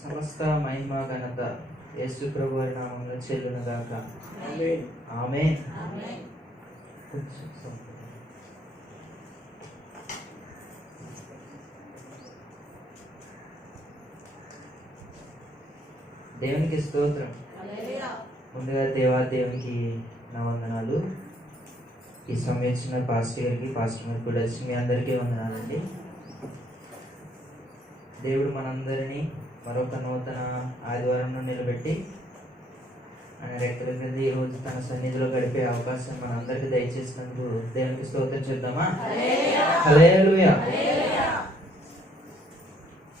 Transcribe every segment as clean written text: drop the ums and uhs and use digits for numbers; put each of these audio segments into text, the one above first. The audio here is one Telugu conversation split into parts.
సమస్త మహిమ ఘనత యేసు ప్రభు వారి నామములో చెల్లును గాక. ఆమేన్. ఆమేన్. దేవునికి స్తోత్రం. ముందుగా దేవునికి నా వందనాలు. ఈ సమయం ఇచ్చిన పాస్టర్ గారికి, పాస్టర్ గారికి కూడా మీ అందరికీ వందనాలండి. దేవుడు మనందరినీ మరొక నూతన ఆదివారంలో నిలబెట్టి ఆయన రెక్కల కింద ఈ రోజు తన సన్నిధిలో గడిపే అవకాశం మనందరికీ దయచేసినందుకు దేవునికి స్తోత్రం చేద్దామా? హల్లెలూయా.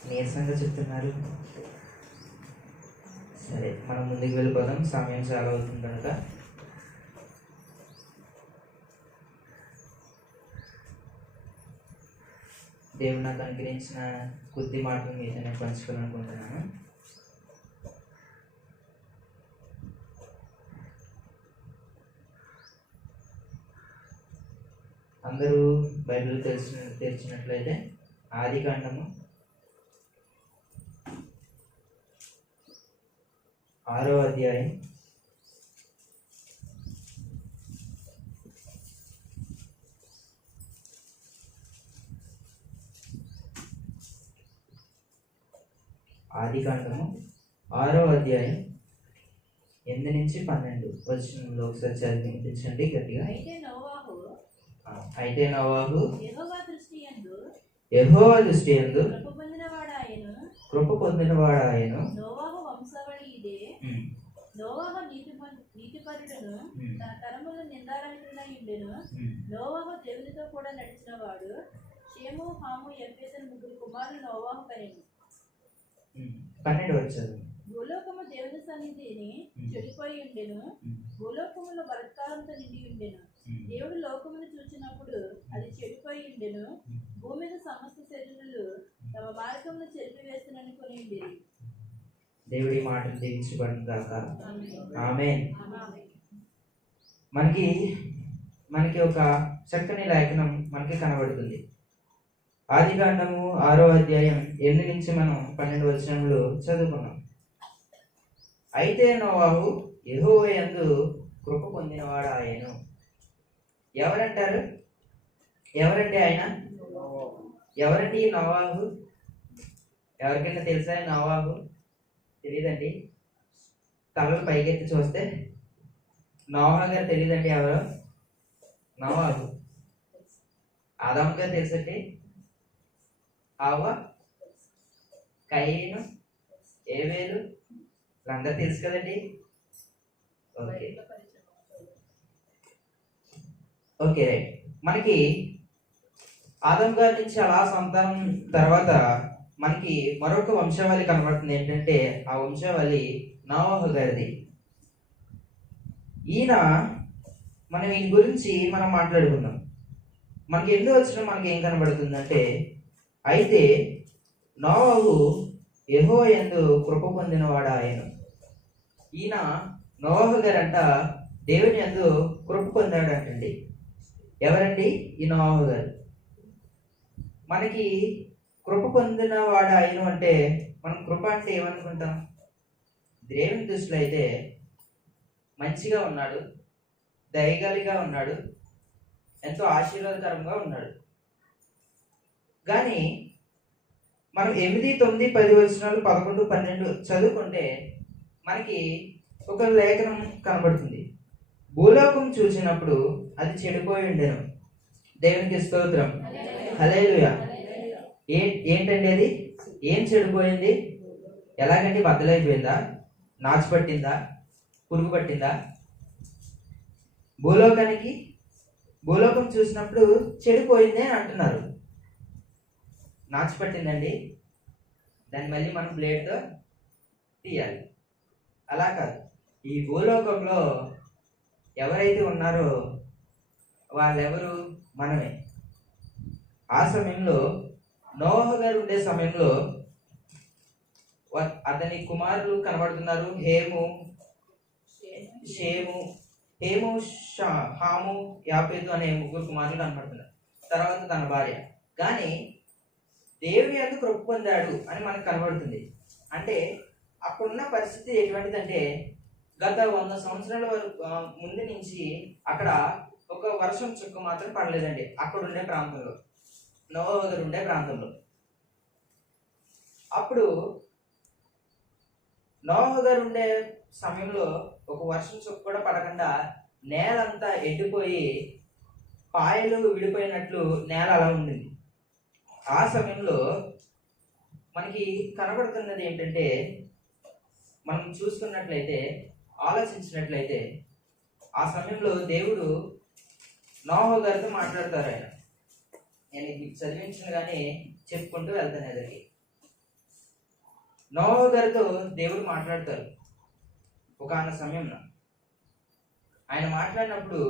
నీరసంగా చెప్తున్నారు. సరే, మనం ముందుకు వెళ్ళిపోదాం, సమయం చాలా అవుతుంది కనుక. దేవుడు నాకు అనుగ్రహించిన కొద్ది మాటలు మీతో నేను పంచుకోవాలనుకుంటున్నాను. అందరూ బైబిల్ తెరిచినట్లయితే ఆదికాండము 6వ అధ్యాయం 6వ అధ్యాయం 8 నుంచి 12 వచనంలో ఒకసారి చదివి వినిపించండి గట్టిగా. అయితే నోవాహు యెహోవా దృష్టి యందు కృప పొందినవాడాయెను. నోవాహు వంశావళి ఇదే. నోవాహు నీతిపరుడును, తన తరములు నిందారహితుడై ఉండెను. నోవాహు దేవునితో కూడా నడిచినవాడు. షేము, హాము, యెఫెతు ముగ్గురు కుమారులు నోవాహు కనెను. 12 వచ్చారు. భూలోకము దేవుని సన్నిధిని చెడిపోయి ఉండెను. భూలోకములో బలత్కారంతో నిండి ఉండెను. దేవుడు లోకమును చూచినప్పుడు అది చెడిపోయి ఉండెను. భూమి మీద సమస్త శరీరులు తమ మార్గమును చెరిపివేస్తుననుకుని ఉండేది. దేవుడి మాటలు దీవించబడును గాక. ఆమేన్. మనకి ఒక చక్కని లేఖనం మనకి కనబడుతుంది. ఆదికాండము 6వ అధ్యాయం 8 నుంచి మనం 12 వచనంలో చదువుకున్నాం. అయితే నోవాహు యెహోవా యందు కృప పొందినవాడాయెను. ఎవరంటారు? ఎవరంటే ఆయన? ఎవరండి నోవాహు? ఎవరికైనా తెలుసా నోవాహు? తెలియదండి. తలలు పైకెత్తి చూస్తే నోవా గారు తెలియదండి. ఎవరు? నోవాహు. ఆదాము గారు తెలుసండి. హవ్వ, కయీను, ఏబేలు అందరూ తెలుసు కదండి. Okay right. మనకి ఆదం గారి నుంచి అలా సంతానం తర్వాత మనకి మరొక వంశావళి కనబడుతుంది. ఏంటంటే ఆ వంశావళి నోవాహు గారిది. ఈయన గురించి మనం మాట్లాడుకుందాం. మనకి ఎందుకు వచ్చిన మనకి ఏం కనబడుతుందంటే, అయితే నోవాహు యెహోవా యందు కృప పొందినవాడాయెను. ఈయన నోవాహు గారంట దేవుని యందు కృప పొందాడంటండి. ఎవరండి ఈ నోవాహు గారు? మనకి కృప పొందినవాడాయను అంటే మనం కృప అంటే ఏమనుకుంటాం? దేవుని దృష్టిలో అయితే మంచిగా ఉన్నాడు, దయగలిగా ఉన్నాడు, ఎంతో ఆశీర్వాదకరంగా ఉన్నాడు. కానీ మనం 8, 9, 10 వచనాలు 11, 12 చదువుకుంటే మనకి ఒక లేఖనం కనబడుతుంది. భూలోకం చూసినప్పుడు అది చెడిపోయి ఉండెను. దేవునికి స్తోత్రం. హల్లెలూయా. ఏంటండి అది? ఏం చెడిపోయింది? ఎలాగంటే బద్దలైపోయిందా? నాచు పట్టిందా? పురుగు పట్టిందా? భూలోకం చూసినప్పుడు చెడిపోయింది అని అంటున్నారు. నాచు పట్టిందండి, దాన్ని మళ్ళీ మనం బ్లేడ్తో తీయాలి. అలా కాదు. ఈ భూలోకంలో ఎవరైతే ఉన్నారో వాళ్ళెవరు? మనమే. ఆ సమయంలో నోవాహు గారు ఉండే సమయంలో అతని కుమారులు కనబడుతున్నారు. హేము, హాము, యాపెతు అనే ముగ్గురు కుమారులు కనబడుతున్నారు. తర్వాత తన భార్య. కానీ దేవుని యందు కృప పొందాడు అని మనకు కనబడుతుంది. అంటే అక్కడున్న పరిస్థితి ఎటువంటిదంటే గత 100 సంవత్సరాల వరకు ముందు నుంచి అక్కడ ఒక వర్షం చుక్క మాత్రం పడలేదండి. అక్కడ ఉండే ప్రాంతంలో, నోవహు గారు ఉండే ప్రాంతంలో. అప్పుడు నోవహు గారు ఉండే సమయంలో ఒక వర్షం చుక్క కూడా పడకుండా నేలంతా ఎండిపోయి పాయలు విడిపోయినట్లు నేల అలా ఉండింది. ఆ సమయంలో మనకి కనబడుతున్నది ఏంటంటే, మనం చూసుకున్నట్లయితే, ఆలోచించినట్లయితే, ఆ సమయంలో దేవుడు నోవహు గారితో మాట్లాడతారు. ఆయన నేను మీకు చదివించిన కానీ చెప్పుకుంటూ వెళ్తాను ఎదురికి. నోవహు గారితో దేవుడు మాట్లాడతారు ఒకానొక సమయంలో. ఆయన మాట్లాడినప్పుడు,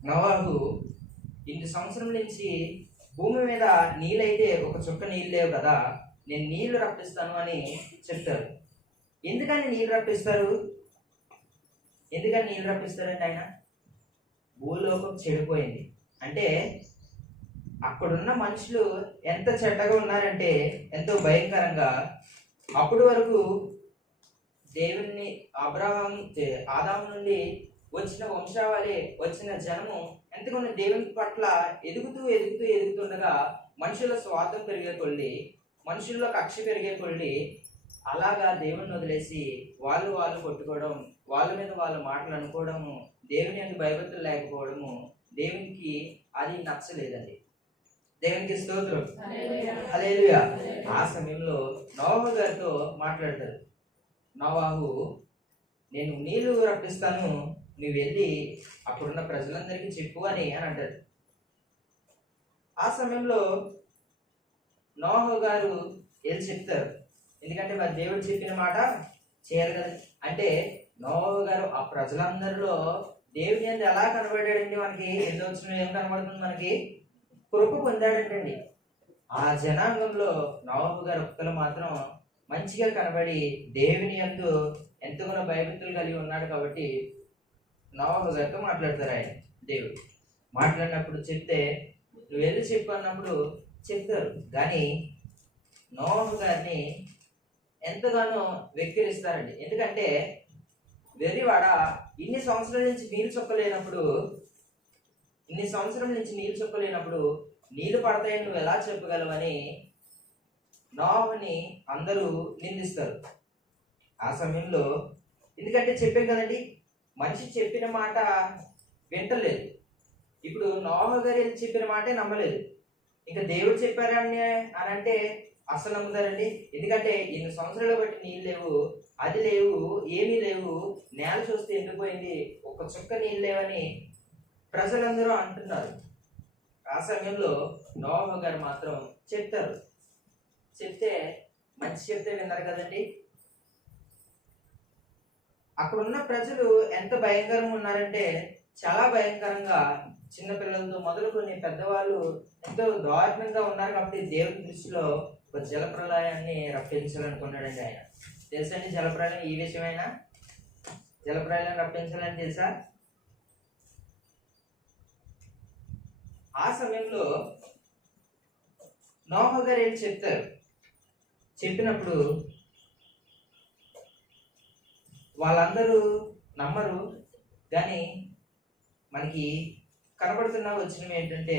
నోవహు ఇన్ని సంవత్సరం నుంచి భూమి మీద నీళ్ళైతే ఒక చుక్క నీళ్ళు లేవు కదా, నేను నీళ్లు రప్పిస్తాను అని చెప్తారు. ఎందుకని నీళ్ళు రప్పిస్తారు? ఎందుకని నీళ్ళు రప్పిస్తారండి ఆయన? భూలోకం చెడిపోయింది. అంటే అక్కడున్న మనుషులు ఎంత చెడ్డగా ఉన్నారంటే, ఎంతో భయంకరంగా. అప్పటి వరకు దేవుణ్ణి ఆదాము నుండి వచ్చిన వంశావళి, వచ్చిన జనము ఎంతగానో దేవుని పట్ల ఎదుగుతుండగా మనుషుల స్వార్థం పెరిగే కొద్ది, మనుషుల్లో కక్ష పెరిగే కొద్ది, అలాగా దేవుని వదిలేసి వాళ్ళు కొట్టుకోవడం, వాళ్ళ మీద వాళ్ళ మాటలు అనుకోవడము, దేవుని యొక్క భయభక్తులు లేకపోవడము, దేవునికి అది నచ్చలేదండి. దేవునికి స్తోత్రం, హల్లెలూయా. ఆ సమయంలో నోవహు గారితో మాట్లాడతారు. నోవహు, నేను నీళ్లు రప్పిస్తాను, నువ్వు వెళ్ళి అక్కడున్న ప్రజలందరికీ చెప్పు అని అంటారు. ఆ సమయంలో నోవహు గారు వెళ్ళి చెప్తారు. ఎందుకంటే మరి దేవుడు చెప్పిన మాట చేయాలి కదా. అంటే నోవహు గారు ఆ ప్రజలందరిలో దేవుని యందు ఎలా కనబడాడండి? మనకి 8వ వచనంలో ఏం కనబడుతుంది? మనకి కృప పొందాడంటండి. ఆ జనాంగంలో నోవహు గారు ఒక్కరు మాత్రం మంచిగా కనబడి దేవుని యందు ఎంతగానో భయభక్తులు కలిగి ఉన్నాడు. కాబట్టి నోవహు గారితో మాట్లాడతారు. ఆయన దేవుడు మాట్లాడినప్పుడు చెప్తే, నువ్వు వెళ్ళి చెప్పు అన్నప్పుడు చెప్తారు. కానీ నోవహు గారిని ఎంతగానో వెక్కిరిస్తారండి. ఎందుకంటే వెర్రివాడ, ఇన్ని సంవత్సరాల నుంచి నీళ్ళు చొక్కలేనప్పుడు నీళ్లు పడతాయని నువ్వు ఎలా చెప్పగలవని నోవహుని అందరూ నిందిస్తారు ఆ సమయంలో. ఎందుకంటే చెప్పాం కదండి, మనిషి చెప్పిన మాట వింటలేదు. ఇప్పుడు నోవహు గారు చెప్పిన మాటే నమ్మలేదు. ఇంకా దేవుడు చెప్పారని అంటే అసలు నమ్ముతారండి. ఎందుకంటే ఇన్ని సంవత్సరాలు బట్టి నీళ్ళు లేవు, అది లేవు, ఏమీ లేవు, నేల చూస్తే ఎండిపోయింది, ఒక చుక్క నీళ్ళు లేవని ప్రజలందరూ అంటున్నారు. ఆ సమయంలో నోవహు గారు మాత్రం చెప్తారు. చెప్తే మంచి చెప్తే విన్నారు కదండి. అక్కడున్న ప్రజలు ఎంత భయంకరంగా ఉన్నారంటే, చాలా భయంకరంగా, చిన్నపిల్లలతో మొదలుకొని పెద్దవాళ్ళు ఎంతో దారుణంగా ఉన్నారు. కాబట్టి దేవుని దృష్టిలో ఒక జలప్రలయాన్ని రప్పించాలనుకున్నాడండి ఆయన. తెలుసండి జలప్రలయం? ఈ విషయమైనా జలప్రలయం రప్పించాలని తెలుసా? ఆ సమయంలో నోవహు గారు ఏం చెప్తారు? చెప్పినప్పుడు వాళ్ళందరూ నమ్మరు. కానీ మనకి కనబడుతున్న వచనం ఏంటంటే,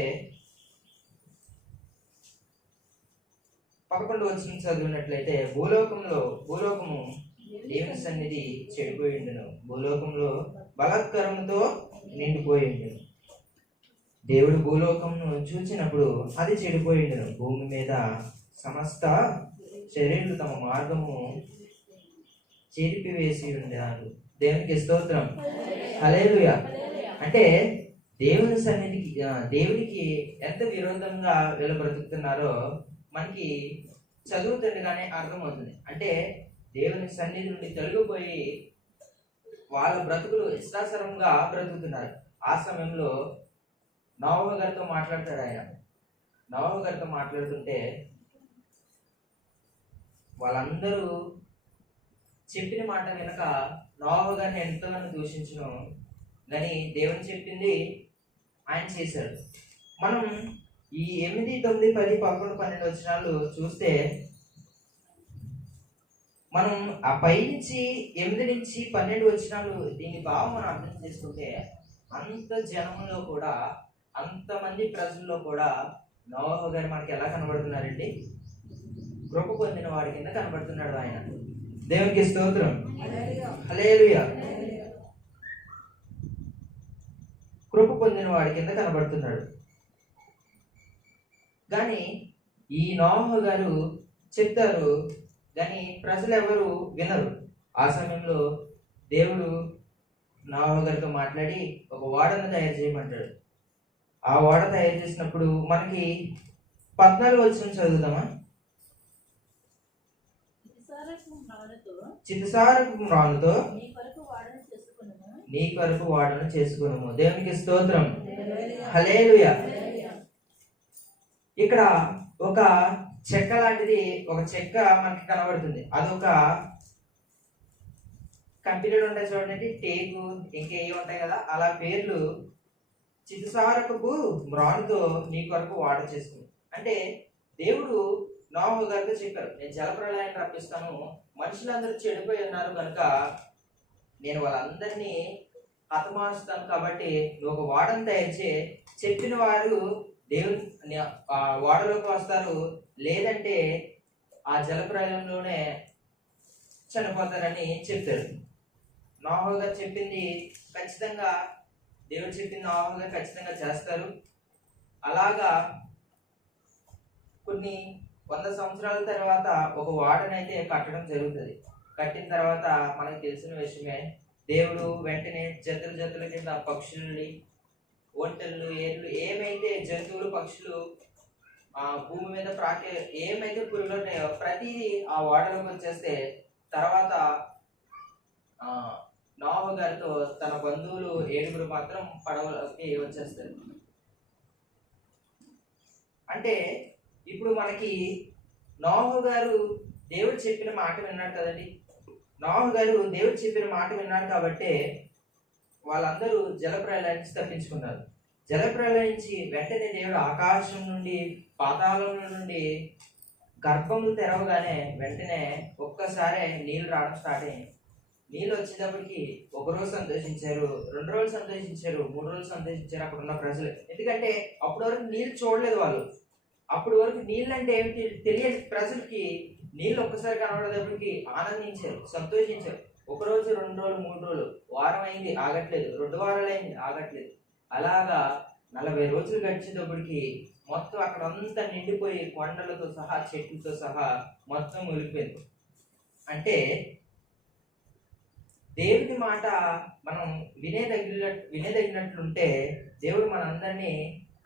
11వ వచనం చదివినట్లయితే, భూలోకము దేవుని సన్నిధి చెడిపోయిండును, భూలోకంలో బలాత్కారంతో నిండిపోయిండును. దేవుడు భూలోకమును చూచినప్పుడు అది చెడిపోయిండును, భూమి మీద సమస్త శరీరులు తమ మార్గము చెరిపివేసి ఉన్నారు. దేవునికి స్తోత్రం, హల్లెలూయా. అంటే దేవుని సన్నిధికి, దేవునికి ఎంత విరోధంగా వీళ్ళు బ్రతుకుతున్నారో మనకి చదువుతుండగానే అర్థమవుతుంది. అంటే దేవుని సన్నిధి నుండి తొలగిపోయి వాళ్ళ బ్రతుకులు ఇష్టాసరంగా బ్రతుకుతున్నారు. ఆ సమయంలో నోవహు గారితో మాట్లాడతాడు ఆయన. నోవహు గారితో మాట్లాడుతుంటే వాళ్ళందరూ చెప్పిన మాట వెనక నోవహు గారిని ఎంతగానో దూషించను, కానీ దేవుని చెప్పింది ఆయన చేశాడు. మనం ఈ 8, 9, 10, 11, 12 వచనాలు చూస్తే మనం ఆ పై నుంచి 8 నుంచి 12 వచనాలు దీని భావం మనం అర్థం చేసుకుంటే, అంత జనంలో కూడా, అంతమంది ప్రజల్లో కూడా నోవహు గారు మనకి ఎలా కనబడుతున్నారండి? కృప పొందిన వాడి కింద కనబడుతున్నాడు ఆయన. దేవునికి స్తోత్రం, హల్లెలూయా. కృప పొందిన వాడి కింద కనబడుతున్నాడు. కానీ ఈ నోవహు గారు చెప్తారు, కానీ ప్రజలు ఎవరు వినరు. ఆ సమయంలో దేవుడు నోవహు గారితో మాట్లాడి ఒక ఓడను తయారు చేయమంటాడు. ఆ ఓడ తయారు చేసినప్పుడు మనకి 14 వచనం చదువుదామా? చితిసారపు మ్రానుతో నీ కొరకు వాడను చేసుకును. దేవునికి స్తోత్రం, హల్లెలూయా. ఇక్కడ ఒక చెక్క లాంటిది, ఒక చెక్క మనకి కనబడుతుంది. అదొక కంపెనీలు ఉంటాయి చూడండి, టేకు ఇంకా ఏమి ఉంటాయి కదా, అలా పేర్లు చితిసారపు మ్రానుతో నీ కొరకు వాడ చేసుకుని. అంటే దేవుడు నోవహు గారితో చెప్పారు, నేను జలప్రళయాన్ని రప్పిస్తాను, మనుషులందరూ చెడిపోయి ఉన్నారు కనుక నేను వాళ్ళందరినీ హతమారుస్తాను, కాబట్టి నువ్వు ఒక వాడను తయారు చేయి. చెప్పిన వారు దేవుని ఆ వాడలోకి వస్తారు, లేదంటే ఆ జలప్రళయంలోనే చనిపోతారని చెప్పారు. నోవహు గారు చెప్పింది ఖచ్చితంగా, దేవుడు చెప్పింది నోవహు గారు ఖచ్చితంగా చేస్తారు. అలాగా కొన్ని 100 సంవత్సరాల తర్వాత ఒక వాడనైతే కట్టడం జరుగుతుంది. కట్టిన తర్వాత మనకు తెలిసిన విషయమే, దేవుడు వెంటనే జతుల కింద పక్షుల్ని, ఒంటెలు, ఏళ్ళు, ఏమైతే జంతువులు, పక్షులు, భూమి మీద ఏమైతే పురుగులు ఉన్నాయో ప్రతిదీ ఆ వాడలోకి వచ్చేస్తే, తర్వాత నోవహు గారితో తన బంధువులు 7 మాత్రం పడవలోకి వచ్చేస్తారు. అంటే ఇప్పుడు మనకి నోవహు గారు దేవుడు చెప్పిన మాట విన్నాడు కదండి. నోవహు గారు దేవుడు చెప్పిన మాట విన్నాడు కాబట్టి వాళ్ళందరూ జలప్రళయానికి తప్పించుకున్నారు. జలప్రళయించి వెంటనే దేవుడు ఆకాశం నుండి, పాతాళం నుండి గర్భములు తెరవగానే వెంటనే ఒక్కసారే నీళ్లు రావడం స్టార్ట్ అయ్యింది. నీళ్ళు వచ్చేటప్పటికి 1 రోజు సంతోషించారు, 2 రోజులు సంతోషించారు, 3 రోజులు సంతోషించారు అక్కడ ఉన్న ప్రజలు. ఎందుకంటే అప్పటి వరకు నీళ్ళు చూడలేదు వాళ్ళు. అప్పటి వరకు నీళ్ళు అంటే ఏమిటి తెలియదు ప్రజలకి. నీళ్ళు ఒక్కసారి కనబడేటప్పటికి ఆనందించారు, సంతోషించారు. 1 రోజు, 2 రోజులు, 3 రోజులు, వారం అయింది ఆగట్లేదు, 2 వారాలు అయింది ఆగట్లేదు. అలాగా 40 రోజులు గడిచేటప్పటికి మొత్తం అక్కడ అంతా నిండిపోయి కొండలతో సహా, చెట్లతో సహా మొత్తం మునిగిపోయింది. అంటే దేవుడి మాట మనం వినేదగినట్లుంటే దేవుడు మనందరినీ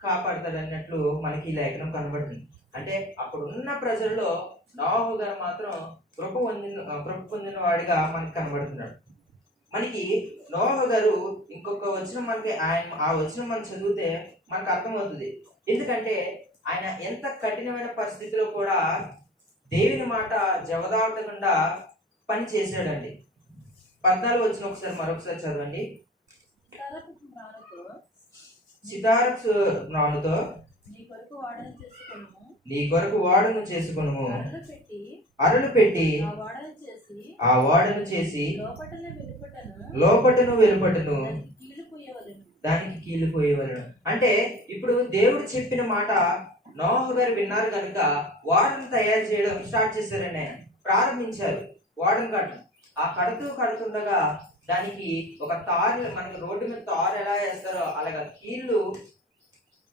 కాపాడతాడు అన్నట్లు మనకి ఈ లేఖనం కనబడుతుంది. అంటే అక్కడ ఉన్న ప్రజల్లో నోవహు గారు మాత్రం కృప పొందిన వాడిగా మనకి కనబడుతున్నాడు. మనకి నోవహు గారు ఇంకొక వచనం, మనకి ఆ వచనం మనం చదివితే మనకు అర్థమవుతుంది. ఎందుకంటే ఆయన ఎంత కఠినమైన పరిస్థితిలో కూడా దేవుని మాట జవదాటకుండా పని చేశాడండి. 14 వచనం ఒకసారి మరొకసారి చదవండి. సితారపు మ్రానుతో నీ కొరకు వాడను చేసుకును, అరలు పెట్టి ఆ వాడను చేసి లోపటను వెలుపటను దానికి కీలుపోయేవారు. అంటే ఇప్పుడు దేవుడు చెప్పిన మాట నోవహు గారు విన్నారు కనుక వాడను తయారు చేయడం స్టార్ట్ చేశారని ఆయన ప్రారంభించారు. వాడను కడుతుండగా దానికి ఒక తారు, మనకి రోడ్డు మీద తారు ఎలా వేస్తారో అలాగా కీళ్ళు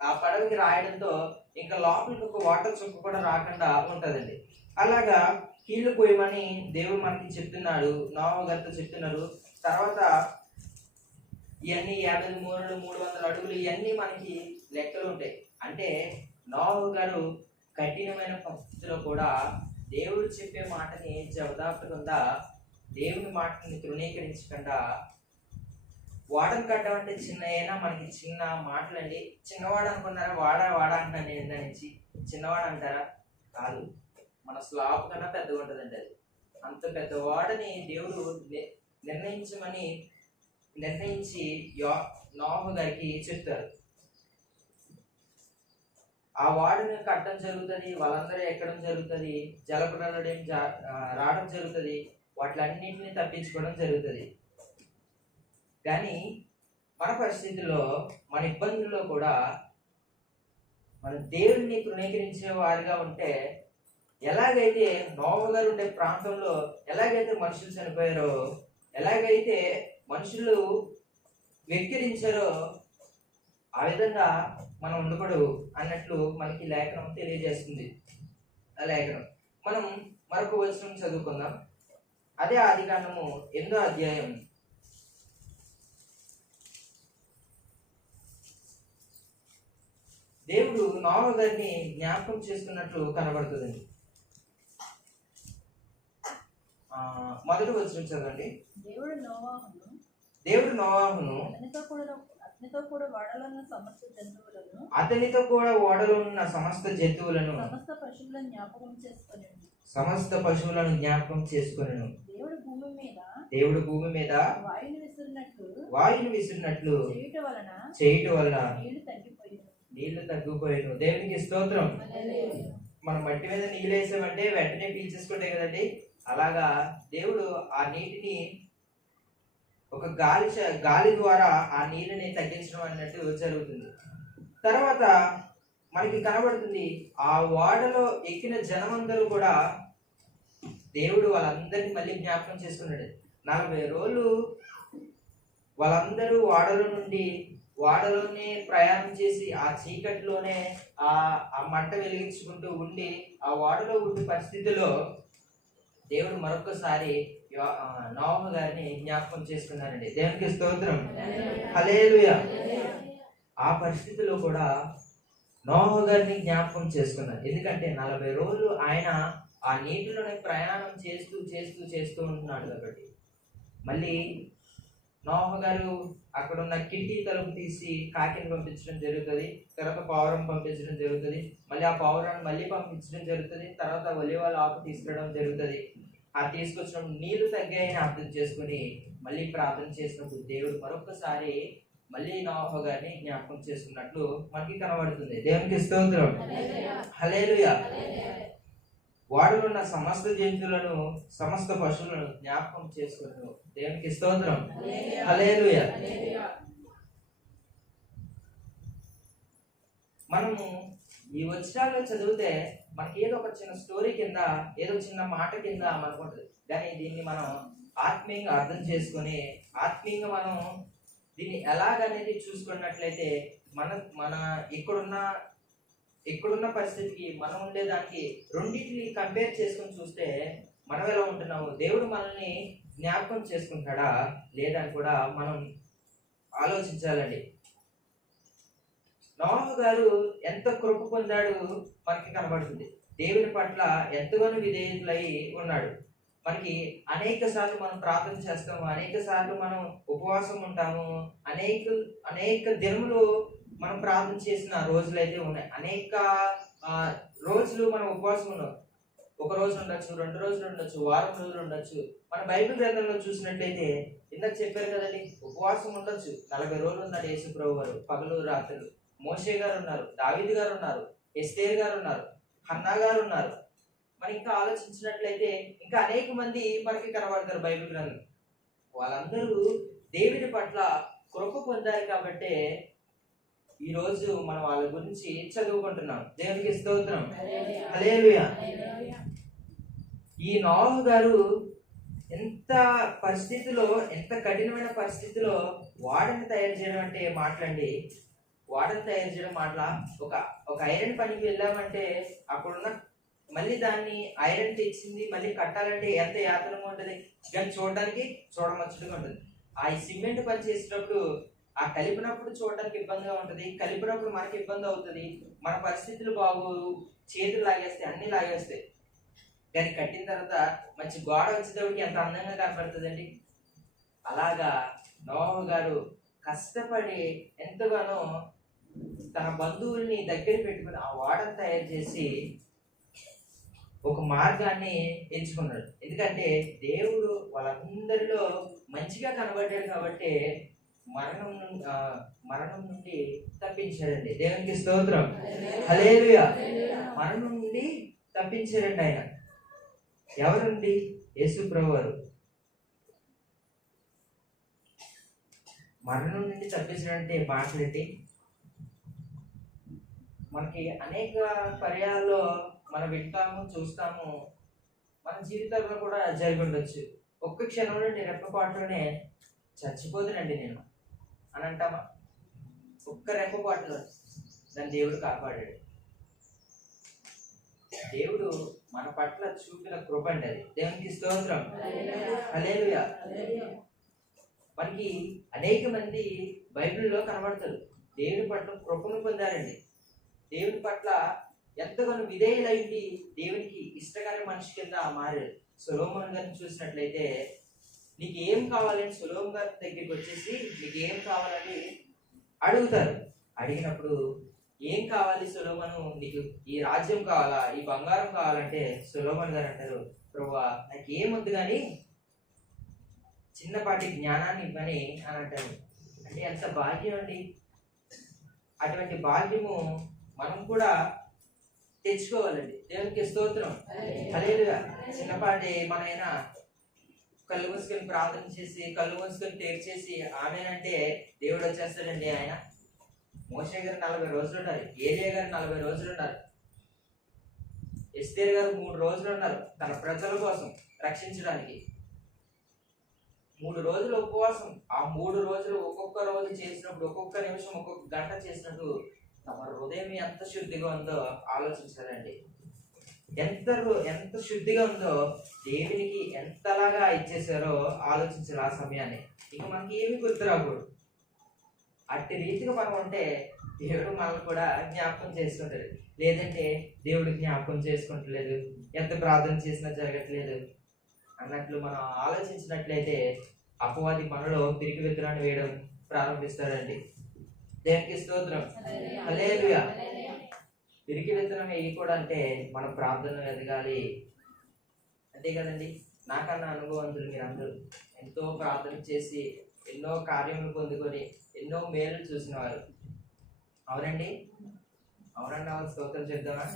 ఆ పడవకి రాయడంతో ఇంకా లోపలికి ఒక వాటర్ చుక్క కూడా రాకుండా ఉంటదండి. అలాగా కీళ్ళు పోయమని దేవుడు మనకి చెప్తున్నాడు, నోవహు గారితో చెప్తున్నారు. తర్వాత ఇవన్నీ 50 మూరలు, 300 అడుగులు, ఇవన్నీ మనకి లెక్కలు ఉంటాయి. అంటే నోవహు గారు కఠినమైన పరిస్థితిలో కూడా దేవుడు చెప్పే మాటని జవదాటకుండా, దేవుని మాటని తృణీకరించకుండా, వాడను కట్టడం అంటే చిన్న మనకి చిన్న మాటలండి. చిన్నవాడు అనుకున్నారా? వాడా అంటున్నాను నేను నుంచి. చిన్నవాడు అంటారా? కాదు, మన స్లాబ్ కన్నా పెద్దగా ఉంటుందండి అది. అంత పెద్ద వాడని దేవుడు నిర్ణయించి నోవహు గారికి చెప్తారు. ఆ వాడని కట్టడం జరుగుతుంది, వాళ్ళందరూ ఎక్కడం జరుగుతుంది, జలప్రలయం రావడం జరుగుతుంది, వాటిలన్నింటినీ తప్పించుకోవడం జరుగుతుంది. కానీ మన పరిస్థితుల్లో, మన ఇబ్బందుల్లో కూడా మన దేవుడిని తృణీకరించే వారిగా ఉంటే, ఎలాగైతే నోవహు గారు ఉండే ప్రాంతంలో ఎలాగైతే మనుషులు చనిపోయారో, ఎలాగైతే మనుషులు వెక్కిరించారో ఆ విధంగా మనం ఉండకూడదు అన్నట్లు మనకి లేఖనం తెలియజేస్తుంది. ఆ లేఖనం మనం మరొక వచనం చదువుకుందాం. అదే ఆదికాండము 8వ అధ్యాయం దేవుడు నోవహు గారిని జ్ఞాపకం చేసుకున్నట్లు కనబడుతుందండి. మొదటి వచనం చదవండి. దేవుడు నోవహును అతనితో కూడా ఓడలో ఉన్న సమస్త జంతువులను సమస్త పశువులను జ్ఞాపకం చేసుకొనెను. దేవుడు భూమి మీద వాయుని విసిరినట్లు చేయుట వలన నీళ్లు తగ్గిపోయాను. దేవునికి స్తోత్రం. మనం మట్టి మీద నీళ్ళు వేసామంటే వెంటనే పీల్చేసుకుంటాయి కదండి. అలాగా దేవుడు ఆ నీటిని ఒక గాలి ద్వారా ఆ నీళ్ళని తగ్గించడం అన్నట్టు జరుగుతుంది. తర్వాత మనకి కనబడుతుంది, ఆ ఓడలో ఎక్కిన జనమందరూ కూడా దేవుడు వాళ్ళందరినీ మళ్ళీ జ్ఞాపకం చేసుకున్నాడు. 40 రోజులు వాళ్ళందరూ ఓడలోనే ప్రయాణం చేసి ఆ చీకటిలోనే ఆ మంట వెలిగించుకుంటూ ఉండి ఆ ఓడలో ఉండే పరిస్థితిలో దేవుడు మరొకసారి నోవహు గారిని జ్ఞాపకం చేసుకున్నారండి. దేవునికి స్తోత్రం. హల్లెలూయా. ఆ పరిస్థితిలో కూడా నోవహు గారిని జ్ఞాపకం చేసుకున్నారు. ఎందుకంటే 40 రోజులు ఆయన ఆ నీటిలోనే ప్రయాణం చేస్తూ ఉంటున్నాడు కాబట్టి. మళ్ళీ నోవహు గారు అక్కడ ఉన్న కిటికీ తలుపు తీసి కాకిని పంపించడం జరుగుతుంది. తర్వాత పావురం పంపించడం జరుగుతుంది. మళ్ళీ ఆ పావురాన్ని మళ్ళీ పంపించడం జరుగుతుంది. తర్వాత ఒలివల ఆకు తీసుకురావడం జరుగుతుంది. ఆ తీసుకొచ్చినప్పుడు నీళ్లు తగ్గాయని అర్థం చేసుకుని మళ్ళీ ప్రార్థన చేసినప్పుడు దేవుడు మరొకసారి మళ్ళీ నోవహు గారిని జ్ఞాపకం చేసుకున్నట్లు మనకి కనబడుతుంది. దేవునికి స్తోత్రం. హల్లెలూయా. వాడులో ఉన్న సమస్త జంతువులను సమస్త పశువులను జ్ఞాపకం చేసుకున్నాను. దేవునికి స్తోత్రం. హల్లెలూయా. మనము ఈ వచనాల్లో చదివితే మనకి ఏదో ఒక చిన్న స్టోరీ కింద, ఏదో చిన్న మాట కింద మనకు ఉంటుంది. కానీ దీన్ని మనం ఆత్మీయంగా అర్థం చేసుకుని ఆత్మీయంగా మనం దీన్ని ఎలాగనేది చూసుకున్నట్లయితే మన ఇక్కడున్న పరిస్థితికి మనం ఉండేదానికి రెండింటిని కంపేర్ చేసుకుని చూస్తే మనం ఎలా ఉంటున్నాము, దేవుడు మనల్ని జ్ఞాపకం చేసుకుంటాడా లేదా అని కూడా మనం ఆలోచించాలండి. నోవహు గారు ఎంత కృప పొందాడు మనకి కనబడుతుంది. దేవుని పట్ల ఎంతగానో విధేయులై ఉన్నాడు. మనకి అనేక సార్లు మనం ప్రార్థన చేస్తాము, అనేక సార్లు మనం ఉపవాసం ఉంటాము, అనేక దినములు మనం ప్రార్థన చేసిన రోజులైతే ఉన్నాయి. అనేక రోజులు మనం ఉపవాసం ఉన్నాం. ఒక రోజు ఉండొచ్చు, 2 రోజులు ఉండొచ్చు, వారం రోజులు ఉండొచ్చు. మన బైబిల్ గ్రంథంలో చూసినట్లయితే ఇందాక చెప్పారు కదండి, ఉపవాసం ఉండొచ్చు. 40 రోజులు ఉన్నాడు యేసు ప్రభు వారు, పగలు రాత్రులు. మోషే గారు ఉన్నారు, దావీదు గారు ఉన్నారు, ఎస్తేర్ గారు ఉన్నారు, హన్నా గారు ఉన్నారు. మనం ఇంకా ఆలోచించినట్లయితే ఇంకా అనేక మంది మనకి కనబడతారు బైబిల్ గ్రంథం. వాళ్ళందరూ దేవుని పట్ల కృప పొందారు కాబట్టి ఈ రోజు మనం వాళ్ళ గురించి చదువుకుంటున్నాం. దేవునికి స్తోత్రం. హల్లెలూయా. ఈ నోవహు గారు ఎంత కఠినమైన పరిస్థితిలో వాడని తయారు చేయడం అంటే మాట్లాడి, వాడని తయారు చేయడం ఒక ఐరన్ పనికి వెళ్ళామంటే అక్కడున్న మళ్ళీ దాన్ని ఐరన్ తెచ్చింది మళ్ళీ కట్టాలంటే ఎంత యాతనగా ఉంటుంది. కానీ చూడడానికి చూడముచ్చటగా ఉంటుంది. ఆ సిమెంట్ పని చేసేటప్పుడు ఆ కలిపినప్పుడు చూడడానికి ఇబ్బందిగా ఉంటుంది, కలిపినప్పుడు మనకి ఇబ్బంది అవుతుంది, మన పరిస్థితులు బాగోవు, చేతులు లాగేస్తాయి, అన్ని లాగేస్తాయి. కానీ కట్టిన తర్వాత మంచి గోడ వచ్చేటప్పటికి ఎంత అందంగా కనపడుతుందండి. అలాగా నోవహు గారు కష్టపడి ఎంతగానో తన బంధువుల్ని దగ్గర పెట్టుకుని ఆ ఓడను తయారు చేసి ఒక మార్గాన్ని ఎంచుకున్నాడు. ఎందుకంటే దేవుడు వాళ్ళందరిలో మంచిగా కనబడ్డాడు కాబట్టి మరణం నుండి తప్పించాడండి. దేవునికి స్తోత్రం. హల్లెలూయా. మరణం నుండి తప్పించాడండి ఆయన. ఎవరండి? యేసు ప్రభువారు. మరణం నుండి తప్పించాడంటే మాటలేంటి? మనకి అనేక పర్యాల్లో మనం వింటాము, చూస్తాము. మన జీవితంలో కూడా జరిగి ఉండొచ్చు. ఒక్క క్షణంలో రెప్పపాటులోనే చచ్చిపోతునండి నేను అని అంటామా? ఒక్క రెప్పపాటులో దాన్ని దేవుడు కాపాడాడు. దేవుడు మన పట్ల చూపిన కృప అండి అది. దేవునికి స్తోత్రం. హల్లెలూయా. మనకి అనేక మంది బైబిల్లో కనబడతారు. దేవుని పట్ల కృపను పొందారండి. దేవుని పట్ల ఎంతగానో విధేయులైంది, దేవునికి ఇష్టకర మనిషి కింద మారారు. సొలొమోను గారిని చూసినట్లయితే, నీకు ఏం కావాలని సొలొమోను గారి దగ్గరికి వచ్చేసి నీకు ఏం కావాలని అడుగుతారు. అడిగినప్పుడు ఏం కావాలి సొలొమోను, నీకు ఈ రాజ్యం కావాలా, ఈ బంగారం కావాలంటే సొలొమోను గారు అంటారు, ప్రభువా నాకు ఏమొద్దు కానీ చిన్నపాటి జ్ఞానాన్ని ఇవ్వని అని అంటారు. అంటే ఎంత భాగ్యం అండి. అటువంటి భాగ్యము మనం కూడా తెచ్చుకోవాలండి. దేవునికి స్తోత్రం. హల్లెలూయా. చిన్నపాటి మనైనా కళ్ళు మూసుకొని ప్రార్థన చేసి కళ్ళు మూసుకొని తెరిచేసి ఆమెనంటే దేవుడు వచ్చేస్తాడండి. ఆయన మోషే గారు 40 రోజులు ఉన్నారు, ఏలియా గారు 40 రోజులు ఉన్నారు, ఎస్తేరు గారు 3 రోజులు ఉన్నారు తన ప్రజల కోసం రక్షించడానికి. 3 రోజులు ఉపవాసం. ఆ 3 రోజులు ఒక్కొక్క రోజు చేసినప్పుడు, ఒక్కొక్క నిమిషం ఒక్కొక్క గంట చేసినప్పుడు తమ హృదయం ఎంత శుద్ధిగా ఉందో ఆలోచించాలండి. ఎంత శుద్ధిగా ఉందో, దేవునికి ఎంతలాగా ఇచ్చేసారో ఆలోచించాలి ఆ సమయాన్ని. ఇక మనకి ఏమి గుర్తురాకూడదు. అట్టి రీతిగా మనం ఉంటే దేవుడు మనల్ని కూడా జ్ఞాపకం చేసుకుంటాడు. లేదంటే దేవుడు జ్ఞాపకం చేసుకుంటలేదు, ఎంత ప్రార్థన చేసినా జరగట్లేదు అన్నట్లు మనం ఆలోచించినట్లయితే అపవాది మనలో తిరిగి విత్తనాన్ని వేయడం ప్రారంభిస్తాడండి. దేవునికి స్తోత్రం. హల్లెలూయా. తిరిగి విత్తనం వేయకూడదు అంటే మన ప్రార్థన ఎదగాలి. అంతే కదండి. నాకన్నా అనుభవంతులు మీరందరూ ఎంతో ప్రార్థన చేసి ఎన్నో కార్యములు పొందుకొని ఎన్నో మేలు చూసిన వారు. అవునండి, అవునండి. అవును, స్తోత్రం చెప్దామా?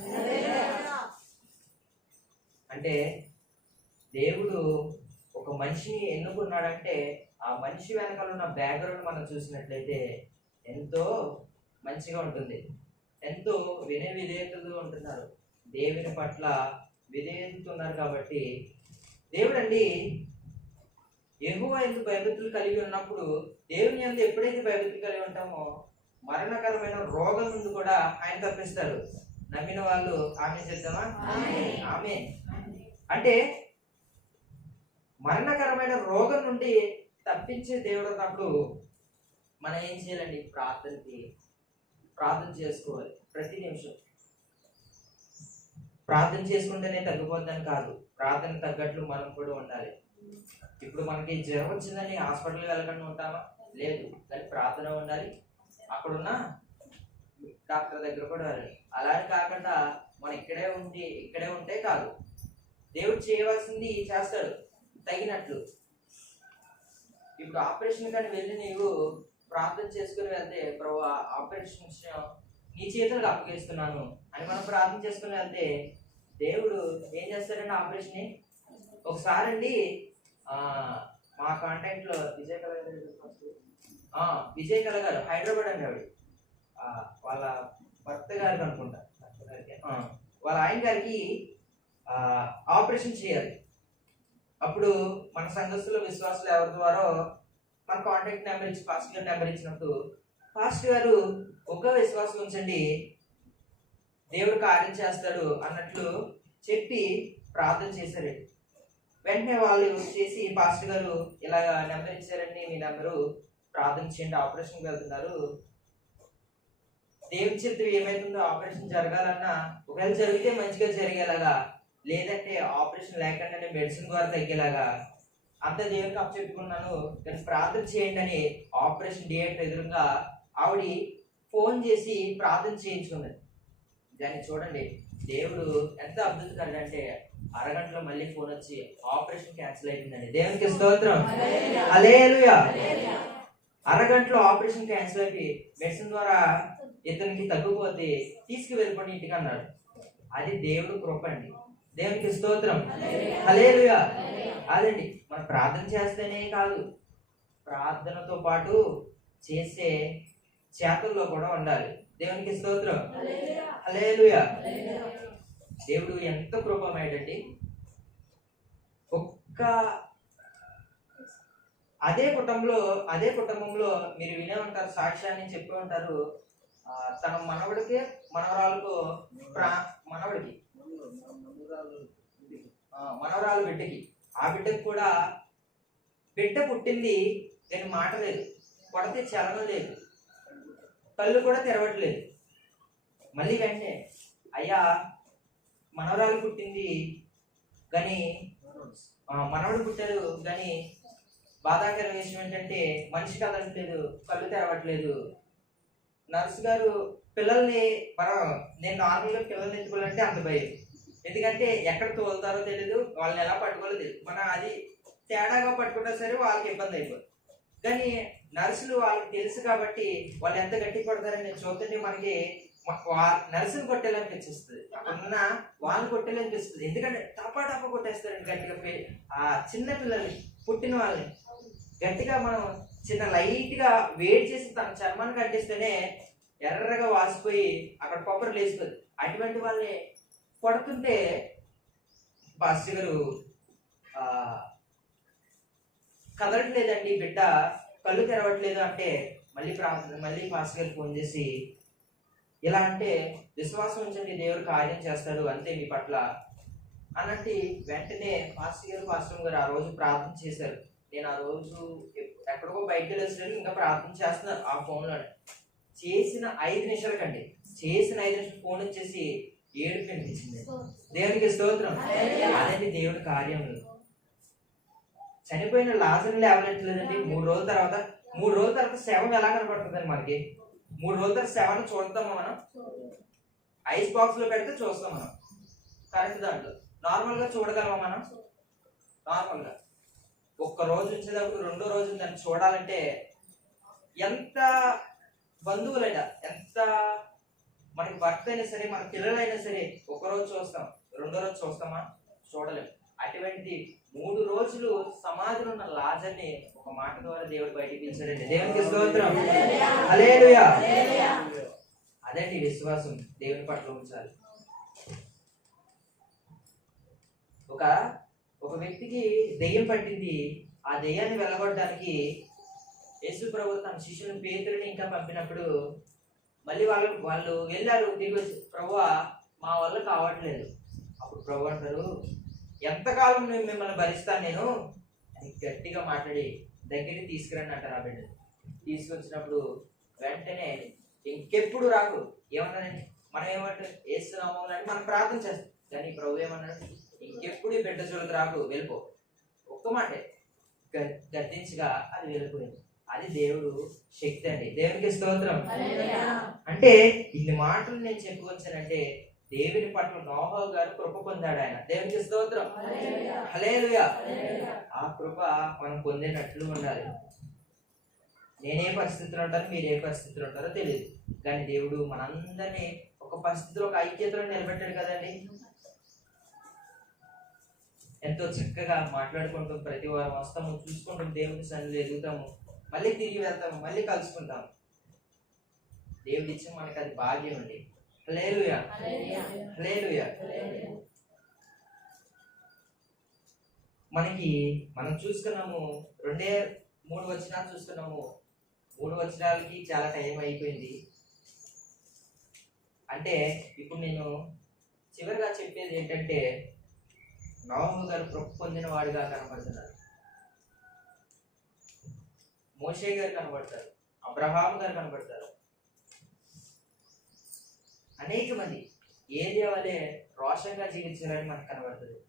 అంటే దేవుడు ఒక మనిషిని ఎన్నుకున్నాడంటే ఆ మనిషి వెనకాల ఉన్న బ్యాక్గ్రౌండ్ మనం చూసినట్లయితే ఎంతో మంచిగా ఉంటుంది. ఎంతో విధేయతలు ఉంటున్నారు, దేవుని పట్ల విధేయతున్నారు. కాబట్టి దేవుడండి యెహోవా యందు భయభక్తులు కలిగి ఉన్నప్పుడు, దేవుని యందు ఎప్పుడైతే భయభక్తులు కలిగి ఉంటామో మరణకరమైన రోగం నుండి కూడా ఆయన తప్పిస్తారు. నమ్మిన వాళ్ళు ఆమేన్ చెప్తామా? ఆమేన్. అంటే మరణకరమైన రోగం నుండి తప్పించే దేవుడు అన్నప్పుడు మనం ఏం చేయాలండి? ప్రార్థన చేసుకోవాలి. ప్రతి నిమిషం ప్రార్థన చేసుకుంటేనే తగ్గిపోద్దని కాదు, ప్రార్థన తగ్గట్లు మనం కూడా ఉండాలి. ఇప్పుడు మనకి జ్వరం వచ్చిందని హాస్పిటల్కి వెళ్ళకుండా ఉంటామా? లేదు. కానీ ప్రార్థన ఉండాలి, అక్కడున్న డాక్టర్ దగ్గర కూడా వెళ్ళాలి. అలానే కాకుండా మనం ఇక్కడే ఉంటే కాదు. దేవుడు చేయవలసింది చేస్తాడు తగినట్లు. ఇప్పుడు ఆపరేషన్ కానీ వెళ్ళి నీవు ప్రార్థన చేసుకుని వెళ్తే, ప్రభువా ఆపరేషన్ విషయం నీ చేతులకు అప్పగిస్తున్నాను అని మనం ప్రార్థన చేసుకుని వెళ్తే దేవుడు ఏం చేస్తాడండి? ఆపరేషన్ ఒకసారి అండి మా కాంటాక్ట్ లో విజయ్ కళ గారు హైదరాబాద్ అండి. ఆవిడ వాళ్ళ భర్త గారికి అనుకుంటా, వాళ్ళ ఆయన గారికి ఆపరేషన్ చేయాలి. అప్పుడు మన సంఘస్థుల విశ్వాసులు ఎవరి ద్వారా మన కాంటాక్ట్ నెంబర్ ఇచ్చి పాస్టర్ గారి నెంబర్ ఇచ్చినప్పుడు, పాస్టర్ గారు ఒక విశ్వాసం ఉంచండి, దేవుడు కార్యం చేస్తాడు అన్నట్లు చెప్పి ప్రార్థన చేశారు. వెంటనే వాళ్ళు చేసి, పాస్టర్ గారు ఇలాగ నెంబర్ ఇచ్చారండి, మీ నెంబరు ప్రార్థన చేయండి, ఆపరేషన్కి వెళ్తున్నారు, దేవుని చిత్తం ఏమైతుందో ఆపరేషన్ జరగాలన్నా ఒకవేళ జరిగితే మంచిగా జరిగేలాగా, లేదంటే ఆపరేషన్ లేకుండానే మెడిసిన్ ద్వారా తగ్గేలాగా అంత దేవునికి అప్పచెప్పుకున్నాను, కానీ ప్రార్థన చేయండి అని ఆపరేషన్ థియేటర్ ఎదురుగా ఆవిడ ఫోన్ చేసి ప్రార్థన చేయించుకున్నది. దాన్ని చూడండి, దేవుడు ఎంత అద్భుతకరం అంటే అరగంటలో మళ్ళీ ఫోన్ వచ్చి ఆపరేషన్ క్యాన్సిల్ అయిపోయిందండి. దేవునికి స్తోత్రం. హల్లెలూయా. అరగంటలో ఆపరేషన్ క్యాన్సిల్ అయిపోయి మెడిసిన్ ద్వారా ఇతనికి తగ్గిపోతే తీసుకువెళ్ళిపోండి ఇంటికి అన్నాడు. అది దేవుడు కృప అండి. దేవునికి స్తోత్రం. హల్లెలూయా. అదండి, మనం ప్రార్థన చేస్తేనే కాదు, ప్రార్థనతో పాటు చేసే చేతల్లో కూడా ఉండాలి. దేవునికి స్తోత్రం. హల్లెలూయా. దేవుడు ఎంత కృపమేటండి. ఒక్క అదే కుటుంబంలో మీరు వినే ఉంటారు, సాక్ష్యాన్ని చెప్పి ఉంటారు. తన మనవడికి మనవరాలకు మనవరాలు బిడ్డకి, ఆ బిడ్డకి కూడా బిడ్డ పుట్టింది నేను మాట లేదు, కొడితే చలనం లేదు, కళ్ళు కూడా తెరవట్లేదు. మళ్ళీ వెంటనే అయ్యా మనవరాలు పుట్టింది కానీ మనవడు పుట్టాడు కానీ బాధాకర విషయం ఏంటంటే మనిషి కదలట్లేదు, కళ్ళు తెరవట్లేదు. నర్సు గారు పిల్లల్ని నేను నార్మల్గా పిల్లల్ని ఎత్తుకోవాలంటే అంత భయం, ఎందుకంటే ఎక్కడ తోలుతారో తెలియదు, వాళ్ళని ఎలా పట్టుకోవాలో తెలియదు. మనం అది తేడాగా పట్టుకున్నా సరే వాళ్ళకి ఇబ్బంది అయిపోతుంది. కానీ నర్సులు వాళ్ళకి తెలుసు కాబట్టి వాళ్ళు ఎంత గట్టి కొడతారని నేను చూస్తుంటే మనకి నర్సుని కొట్టేయాలనిపిస్తుంది, అక్కడున్న వాళ్ళని కొట్టేయాలనిపిస్తుంది. ఎందుకంటే టపా టపా కొట్టేస్తారండి గట్టిగా. ఆ చిన్న పిల్లల్ని పుట్టిన వాళ్ళని గట్టిగా మనం చిన్న లైట్గా వేడి చేసి తన చర్మాన్ని కట్టేస్తేనే ఎర్రగా వాసిపోయి అక్కడ కొబ్బరి లేస్తుంది. అటువంటి వాళ్ళని కొడుతుంటే పాస్టర్ గారు కదలట్లేదండి బిడ్డ, కళ్ళు తెరవట్లేదు అంటే మళ్ళీ పాస్టర్ గారికి ఫోన్ చేసి ఇలా అంటే విశ్వాసం ఉంచండి, దేవుడు కార్యం చేస్తాడు అంతే మీ పట్ల అన్నట్టు వెంటనే పాస్టర్ గారు ఆ రోజు ప్రార్థన చేశారు. నేను ఆ రోజు ఎక్కడికో బయటకు వెళ్ళేసరికి ఇంకా ప్రార్థన చేస్తున్నారు ఆ ఫోన్లో. చేసిన 5 నిమిషాల కంటే ఫోన్ వచ్చేసి ఏడుపు అనిపించింది. దేవునికి స్తోత్రం. అదండి దేవుడి కార్యం. చనిపోయిన లాజరుని లేవనట్లేదండి. 3 రోజుల తర్వాత శవం ఎలా కనపడుతుందండి మనకి? 3 రోజుల తర్వాత శవాన్ని చూడతామా మనం? ఐస్ బాక్స్ లో పెడితే చూస్తాం మనం, కరెంట్ దాంట్లో. నార్మల్ గా చూడగలమా మనం? నార్మల్ గా ఒక్క రోజు వచ్చేటప్పుడు 2వ రోజు దాన్ని చూడాలంటే ఎంత బంధువులైనా, ఎంత మనకి భర్త అయినా సరే, మన పిల్లలైనా సరే, 1 రోజు చూస్తాం, 2వ రోజు చూస్తామా? చూడలేము. అటువంటి 3 రోజులు సమాధిలో ఉన్న లాజర్ని ఒక మాట ద్వారా దేవుడు బయటికి పిలిచాడండి. దేవునికి స్తోత్రం. హల్లెలూయా. అదండి విశ్వాసం, దేవుని పట్ల ఉంచాలి. ఒక వ్యక్తికి దెయ్యం పట్టింది. ఆ దెయ్యాన్ని వెళ్ళగొట్టడానికి యేసు ప్రభు తన శిష్యుని పేతురుని ఇంకా పంపినప్పుడు మళ్ళీ వాళ్ళు వెళ్ళారు. తిరిగి వచ్చి ప్రభువా మా వల్ల కావట్లేదు. అప్పుడు ప్రభు అంటారు, ఎంతకాలం నేను మిమ్మల్ని భరిస్తాను నేను అని గట్టిగా మాట్లాడి దగ్గరికి తీసుకురండి అంటారు. ఆ బిడ్డ తీసుకొచ్చినప్పుడు వెంటనే ఇంకెప్పుడు రాకు ఏమన్నానండి, మనం ఏమంటే ఏస్తున్నాము అని మనం ప్రార్థన చేస్తాం. కానీ ప్రభు ఏమన్నాడు, ఇంకెప్పుడు ఈ బిడ్డ చూడకు రాకు, వెళ్ళిపో. ఒక్క మాటే గద్దించగా అది వెళ్ళిపోయింది. అది దేవుడు శక్తి అండి. దేవునికి స్తోత్రం. అంటే ఇన్ని మాటలు నేను చెప్పుకొచ్చానంటే దేవుని పట్ల నోహా గారు కృప పొందాడు ఆయన. దేవునికి స్తోత్రం. హల్లెలూయా. ఆ కృప మనం పొందేటట్లు ఉండాలి. నేనే పరిస్థితులు ఉంటాను, మీరు ఏ పరిస్థితులు ఉంటారో తెలియదు, కానీ దేవుడు మనందరినీ ఒక పరిస్థితిలో ఒక ఐక్యతలో నిలబెట్టాడు కదండి. ఎంతో చక్కగా మాట్లాడుకుంటూ ప్రతి వారం వస్తాము, చూసుకుంటాం, దేవుడి సన్నిధిలో ఎదుగుతాము, మళ్ళీ తిరిగి వెళ్తాము, మళ్ళీ కలుసుకుంటాము. దేవుడి ఇచ్చి మనకి అది భాగ్యం అండి. హల్లెలూయా. హల్లెలూయా. మనం చూసుకున్నాము 2-3 వచనాలు చూస్తున్నాము. 3 వచనాలకి చాలా టైం అయిపోయింది. అంటే ఇప్పుడు నేను చివరిగా చెప్పేది ఏంటంటే, నోహు గారు కృప పొందిన వాడిగా కనబడుతున్నారు, మోషే గారు కనబడతారు, అబ్రహాం గారు కనబడతారు, అనేక మంది ఏలియా వలె రోషంగా జీవించాలని మనకు కనబడుతుంది.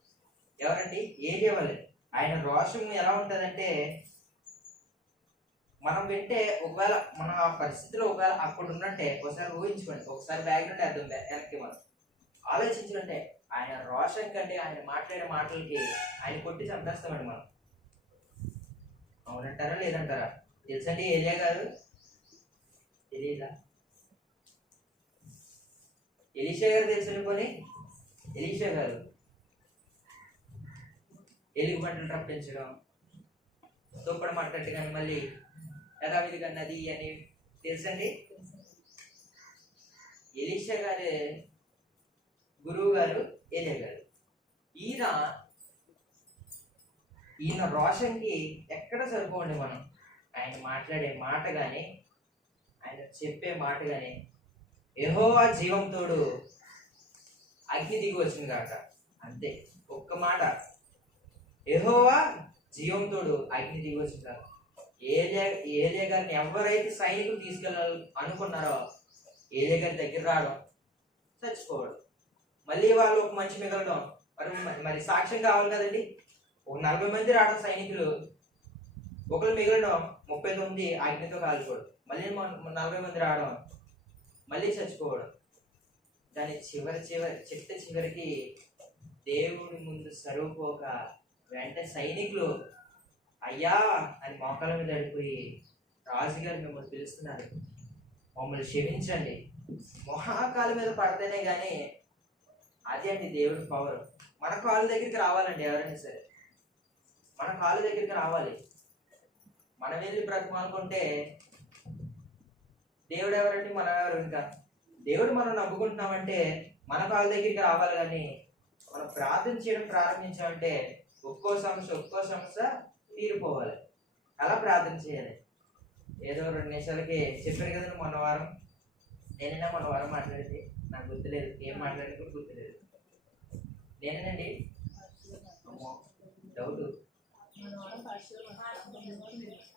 ఎవరండి? ఏలియా వలె. ఆయన రోషం ఎలా ఉంటుందంటే, మనం వింటే ఒకవేళ మనం ఆ పరిస్థితిలో ఒకవేళ అప్పుడు ఉన్నట్టే ఒకసారి ఊహించుకోండి, ఒకసారి బ్యాక్గ్రౌండ్ వేద్దాం వెనక్కి, మనం ఆలోచించుకుంటే ఆయన రోషం కంటే ఆయన మాట్లాడే మాటలకి ఆయన కొట్టి చంపేస్తామండి మనం. అవునంటారా లేదంటారా? తెలుసండి ఏలియా గారు? తెలియదా? ఎలీషా గారు తెలుసండి పోనీ? ఎలీషా గారు ఎలుగు పంటలు రప్పించడం, దుప్పటి మట్టట్టు కానీ మళ్ళీ యథావిధిగా నది అని తెలుసండి. ఎలీషా గారే గురువు గారు ఏలియా గారు. ఈయన రోషన్కి ఎక్కడ సరిపోండి మనం. ఆయన మాట్లాడే మాట కానీ ఆయన చెప్పే మాట కానీ, యెహోవా జీవం తోడు అగ్ని దిగి వచ్చింది కాక, అంతే ఒక్క మాట. యెహోవా జీవం తోడు అగ్ని దిగి వచ్చింది కాక. ఏలియా గారిని ఎవరైతే సైనికులు తీసుకెళ్ళాలి అనుకున్నారో ఏలియా గారి దగ్గర రావడం, చచ్చిపోవడం, మళ్ళీ వాళ్ళు ఒక మనిషి మిగలడం. మరి సాక్ష్యం కావాలి కదండి. ఒక 40 మంది రావడం సైనికులు, ఒకరు మిగలడం, 39 అగ్నితో కాలిపోవడం, మళ్ళీ 40 మంది రావడం, మళ్ళీ చచ్చిపోవడం. దాని చివరికి దేవుడి ముందు సరిపోక వెంటనే సైనికులు అయ్యా అని మోకాల మీద పడిపోయి, రాజుగారు మిమ్మల్ని పిలుస్తున్నారు, మమ్మల్ని క్షమించండి. మోకాల మీద పడితేనే కానీ అది అండి దేవుడి పవర్. మన కాళ్ళ దగ్గరికి రావాలండి ఎవరైనా సరే, మన కాళ్ళ దగ్గరికి రావాలి. మనం వెళ్ళి బ్రతమానుకుంటే దేవుడు ఎవరండి? మనం ఎవరు? ఇంకా దేవుడు మనం నమ్ముకుంటున్నామంటే మన కాళ్ళ దగ్గరికి రావాలి. కానీ మనం ప్రార్థన చేయడం ప్రారంభించామంటే ఒక్కో సమస్య తీరిపోవాలి. అలా ప్రార్థన చేయాలి. ఏదో 2 నిమిషాలకి చెప్పారు కదండి మొన్న వారం. నేనైనా మొన్న వారం మాట్లాడితే నాకు గుర్తులేదు, ఏం మాట్లాడి కూడా గుర్తులేదు. నేనేనండి డౌట్,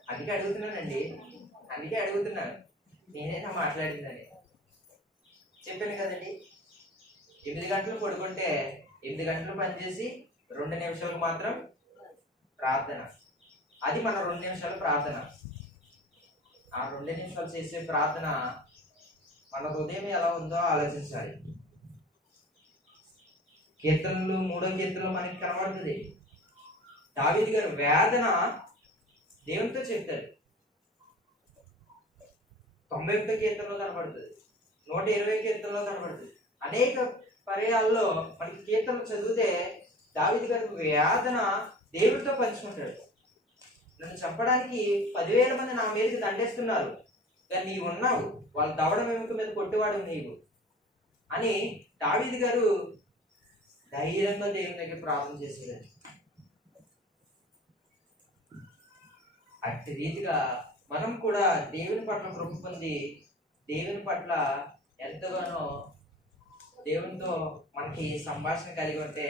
అందుకే అడుగుతున్నాను నేనైనా మాట్లాడిందని. చెప్పాను కదండి, 8 గంటలు పడుకుంటే 8 గంటలు పనిచేసి 2 నిమిషాలు మాత్రం ప్రార్థన. అది మన 2 నిమిషాలు ప్రార్థన. ఆ 2 నిమిషాలు చేసే ప్రార్థన మన హృదయం ఎలా ఉందో ఆలోచించాలి. కీర్తనలు 3వ కీర్తనలో మనకి కనబడుతుంది. దావీదు గారు వేదన దేవునితో చెప్తారు. 91వ కీర్తనలో కనబడుతుంది, 120వ కీర్తనలో కనబడుతుంది. అనేక పర్యాల్లో మనకి కీర్తనలు చదివితే దావీదు గారు వేదన దేవుడితో పంచుకుంటాడు. నన్ను చంపడానికి 10,000 మంది నా మీదకి దండేస్తున్నారు, కానీ నీవు ఉన్నావు, వాళ్ళ దవడ వెనుక మీద కొట్టేవాడు నీవు అని దావీదు గారు ధైర్యంగా దేవుని దగ్గర ప్రార్థన చేసేవారు. అట్టి రీతిగా మనం కూడా దేవుని పట్ల కృప పొంది దేవుని పట్ల ఎంతగానో దేవునితో మనకి సంభాషణ కలిగి ఉంటే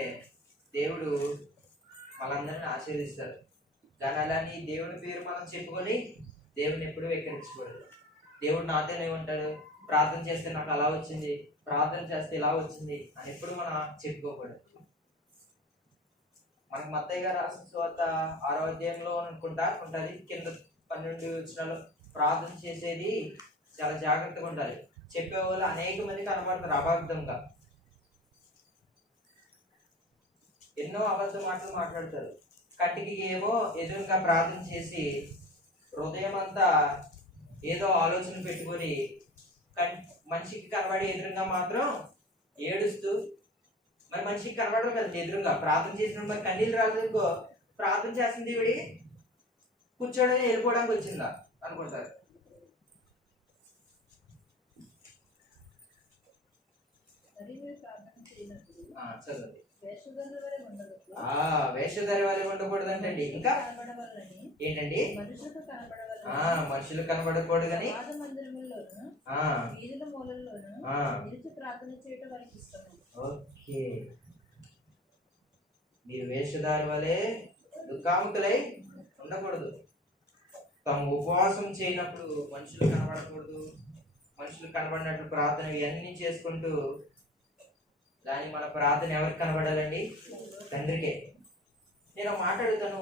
దేవుడు మనందరిని ఆశీర్వదిస్తారు. దాని అలాని దేవుని పేరు మనం చెప్పుకొని దేవుని ఎప్పుడూ వెక్కిరించకూడదు. దేవుడు నాతోనే ఉంటాడు, ప్రార్థన చేస్తే నాకు అలా వచ్చింది, ప్రార్థన చేస్తే ఇలా వచ్చింది అని ఎప్పుడు మనం చెప్పుకోకూడదు. మనకు మత్తయి గారు రాసిన సువార్త 6వ అధ్యాయంలో అనుకుంటా ఉంటుంది, కింద 12 వచనాలు ప్రార్థన చేసేది చాలా జాగ్రత్తగా ఉండాలి. చెప్పేవాళ్ళు అనేక మంది కనబడతారు అబద్ధంగా, ఎన్నో అబద్ధ మాటలు మాట్లాడతారు. కంటికి ఏమో ఎదురుగా ప్రార్థన చేసి హృదయం అంతా ఏదో ఆలోచన పెట్టుకొని మనిషికి కనబడి ఎదురుగా మాత్రం ఏడుస్తూ, మరి మనిషికి కనబడదు కదా ఎదురుగా ప్రార్థన చేసిన మరి కన్నీళ్ళు రాలేదు, ప్రార్థన చేస్తుంది ఈవిడి కూర్చోడానికి వెళ్ళిపోవడానికి వచ్చిందా అనుకుంటారు. చదవండి. వేషధారి వాళ్ళే ఉండకూడదు అంటండి. ఇంకా ఏంటండి? మనుషులు కనబడకూడదు కానీ ఓకే, మీరు వేషధారి వలె దుఃఖాముకులై ఉండకూడదు. తాము ఉపవాసం చేయనప్పుడు మనుషులు కనబడకూడదు, మనుషులు కనబడినట్లు ప్రార్థన ఇవన్నీ చేసుకుంటూ, దాని మన ప్రార్థన ఎవరికి కనబడాలండి? తండ్రికే. నేను మాట్లాడుతాను,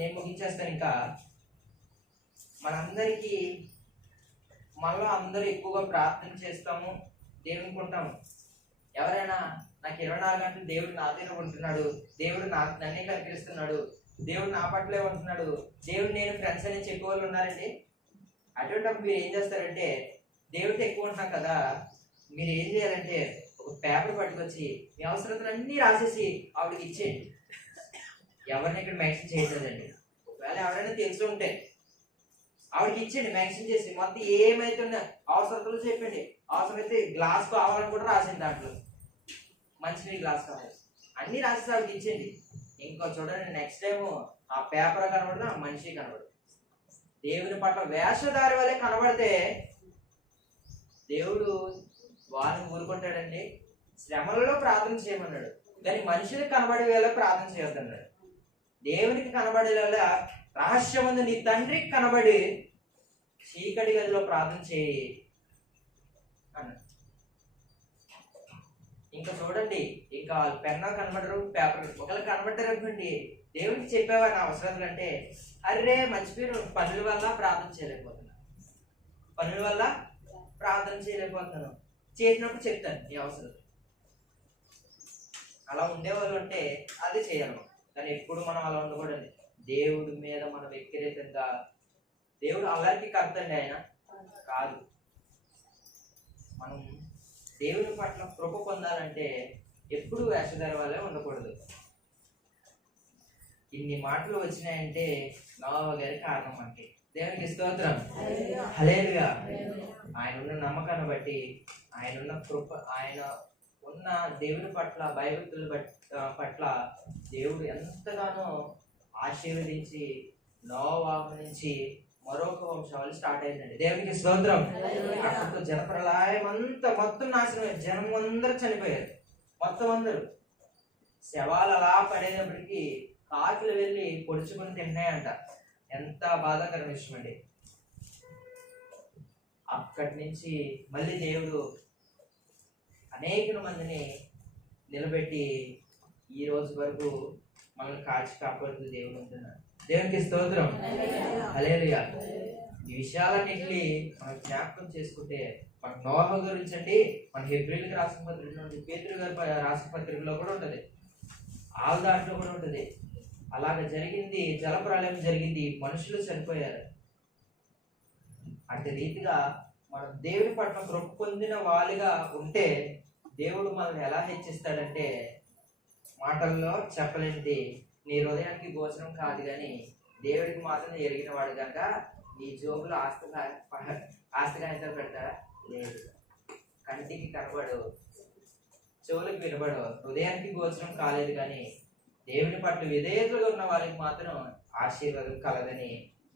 నేను ముగించేస్తాను. ఇంకా మనందరికీ మనలో అందరూ ఎక్కువగా ప్రార్థన చేస్తాము, దేవునికి ఉంటాము. ఎవరైనా నాకు 24 గంటలు దేవుడు నా దగ్గర ఉంటున్నాడు, దేవుడు నన్నే కనిపిస్తున్నాడు, దేవుడు నా పట్లే ఉంటున్నాడు, దేవుడు నేను ఫ్రెండ్స్ అని చెప్పేవాళ్ళు ఉన్నారండి. అటువంటిప్పుడు మీరు ఏం చేస్తారంటే, దేవుడితో ఎక్కువ ఉంటున్నాం కదా, మీరు ఏం చేయాలంటే ఒక పేపర్ పట్టుకొచ్చి మీ అవసరతలన్నీ రాసేసి ఆవిడకి ఇచ్చేయండి. ఎవరిని ఇక్కడ మెన్షన్ చేయలేదండి. ఒకవేళ ఎవరైనా తెలిసి ఉంటే ఆవిడకి ఇచ్చేయండి, మెన్షన్ చేసి మొత్తం ఏమైతే ఉన్నాయో అవసరతలు చెప్పండి. అవసరమైతే గ్లాస్ కావాలని కూడా రాసింది, దాంట్లో మంచినీళ్ళు గ్లాస్ కావాలి అన్ని రాసేసి ఆవిడకి ఇచ్చేయండి. ఇంకో చూడండి, నెక్స్ట్ టైం ఆ పేపర్ కనబడదు, ఆ మనిషి కనబడదు. దేవుని పట్ల వేషధారి వల్లే కనబడితే దేవుడు వారిని ఊరుకుంటాడండి. శ్రమలలో ప్రార్థన చేయమన్నాడు, కానీ మనుషులకు కనబడే వేళ ప్రార్థన చేయొద్దన్నాడు. దేవునికి కనబడే వేళ రహస్యమందు నీ తండ్రికి కనబడి చీకటి గదిలో ప్రార్థన చేయి అన్నాడు. ఇంకా చూడండి, ఇంకా పెన్నా కనబడరు, పేపర్ ఒకవేళ కనబడ్డారు అనుకోండి, దేవునికి చెప్పావా నా అవసరాలు అంటే, అర్రే మర్చిపోయారు, పనుల వల్ల ప్రార్థన చేయలేకపోతున్నా, పనుల వల్ల ప్రార్థన చేయలేకపోతున్నాను, చేసినప్పుడు చెప్తాను నీ అవసరం. అలా ఉండేవాళ్ళు అంటే అది చేయను. కానీ ఎప్పుడు మనం అలా ఉండకూడదు. దేవుడి మీద మనం వ్యతిరేకంగా, దేవుడు అందరికీ కర్త అండి, ఆయన కాదు. మనం దేవుని పట్ల కృప పొందాలంటే ఎప్పుడు వేషధార వల్లే ఉండకూడదు. ఇన్ని మాటలు వచ్చినాయంటే నోవహు గారి కారణం మనకి. దేవునికి స్తోత్రం, హల్లెలూయా. ఆయన ఉన్న నమ్మకాన్ని బట్టి, ఆయన ఉన్న కృప, ఆయన ఉన్న దేవుని పట్ల భయభక్తుల పట్ల దేవుడు ఎంతగానో ఆశీర్వదించి నోవహు నుంచి మరొక వంశావళి స్టార్ట్ అయిందండి. దేవునికి స్తోత్రం. అప్పుడు జలప్రలయం అంతా మొత్తం నాశనం, జనం అందరూ చనిపోయారు. మొత్తం అందరూ శవాలు అలా పడేటప్పటికి కాకులు వెళ్ళి పొడుచుకుని తిన్నాయంట. ఎంత బాధాకరమైన విషయం అండి. అక్కడి నుంచి మళ్ళీ దేవుడు అనేక మందిని నిలబెట్టి ఈ రోజు వరకు మనల్ని కాచి కాపాడుతూ దేవుడు ఉంటున్నాడు. దేవునికి స్తోత్రం, హల్లెలూయా. ఈ విషయాలన్నింటినీ మనం జ్ఞాపకం చేసుకుంటే, మన నోవహు గురించి అండి, మన హెబ్రీయులకు రాసిన పత్రిక నుండి, పేతురు గారి రాసిన పత్రికలో కూడా ఉంటుంది, ఆల్ దాంట్లో కూడా ఉంటుంది. అలాగ జరిగింది, జలప్రలయం జరిగింది, మనుషులు చనిపోయారు. అట్టి రీతిగా మనం దేవుడి పట్ల కృప పొందిన వాళ్ళుగా ఉంటే దేవుడు మనల్ని ఎలా హెచ్చిస్తాడంటే, మాటల్లో చెప్పలేనిది నీ హృదయానికి గోచరం కాదు, కానీ దేవుడికి మాత్రం ఎరిగిన వాడు కనుక నీ జోబులో ఆస్తిగా ఎంత పెడతాడా? లేదు. కంటికి కనబడు, చెవులకు వినబడు, హృదయానికి గోచరం కాలేదు, కానీ దేవుని పట్ల విధేయతగా ఉన్న వాళ్ళకి మాత్రం ఆశీర్వాదం కలదని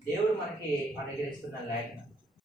దేవుడు మనకి అనుగ్రహిస్తున్న లేఖనం.